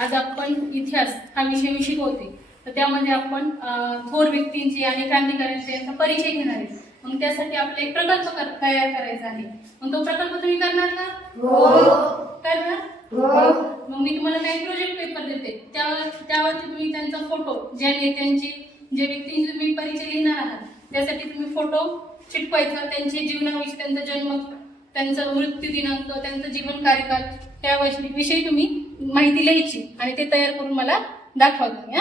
आज आपण इतिहास हा विषय मी शिकवते, तर त्यामध्ये आपण थोर व्यक्तींची आणि क्रांतिकाऱ्यांचे यांचा परिचय घेणार आहे. मग त्यासाठी आपला एक प्रकल्प तयार करायचा आहे. मग तो प्रकल्प तुम्ही करणार का? करणार? मग मी तुम्हाला काही प्रोजेक्ट पेपर देते, त्यावरती तुम्ही त्यांचा फोटो, ज्या नेत्यांची, जे व्यक्तींचे तुम्ही परिचय लिहिणार आहात त्यासाठी तुम्ही फोटो चिटकवायचा. त्यांचे जीवनाविषयी, त्यांचा जन्म, त्यांचा मृत्यू दिनांक, त्यांचा जीवन कार्यकाल त्याविषयी तुम्ही माहिती लिहायची आणि ते तयार करून मला दाखवा तुम्ही.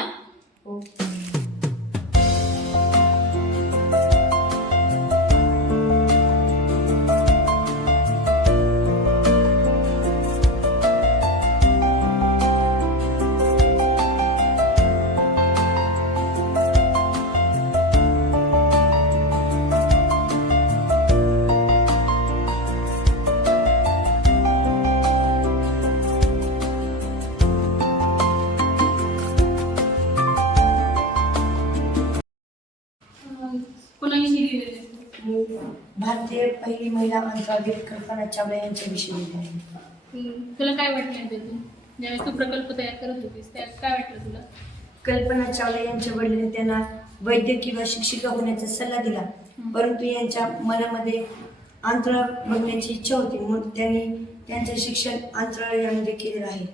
कोणाविषयी लिहिलेले? भारतीय पहिली महिला अंतराळवीर कल्पना चावला यांच्याविषयी लिहिले आहे. तुला काय वाटलं त्यातून? ज्यावेळेस तू प्रकल्प तयार करत होतीस त्यात काय वाटलं तुला? कल्पना चावला यांच्या वडिलांनी त्यांना वैद्य किंवा शिक्षिका होण्याचा सल्ला दिला, परंतु यांच्या मनामध्ये अंतराळ बघण्याची इच्छा होती, म्हणून त्यांनी त्यांचे शिक्षण अंतराळ यामध्ये केलेलं आहे.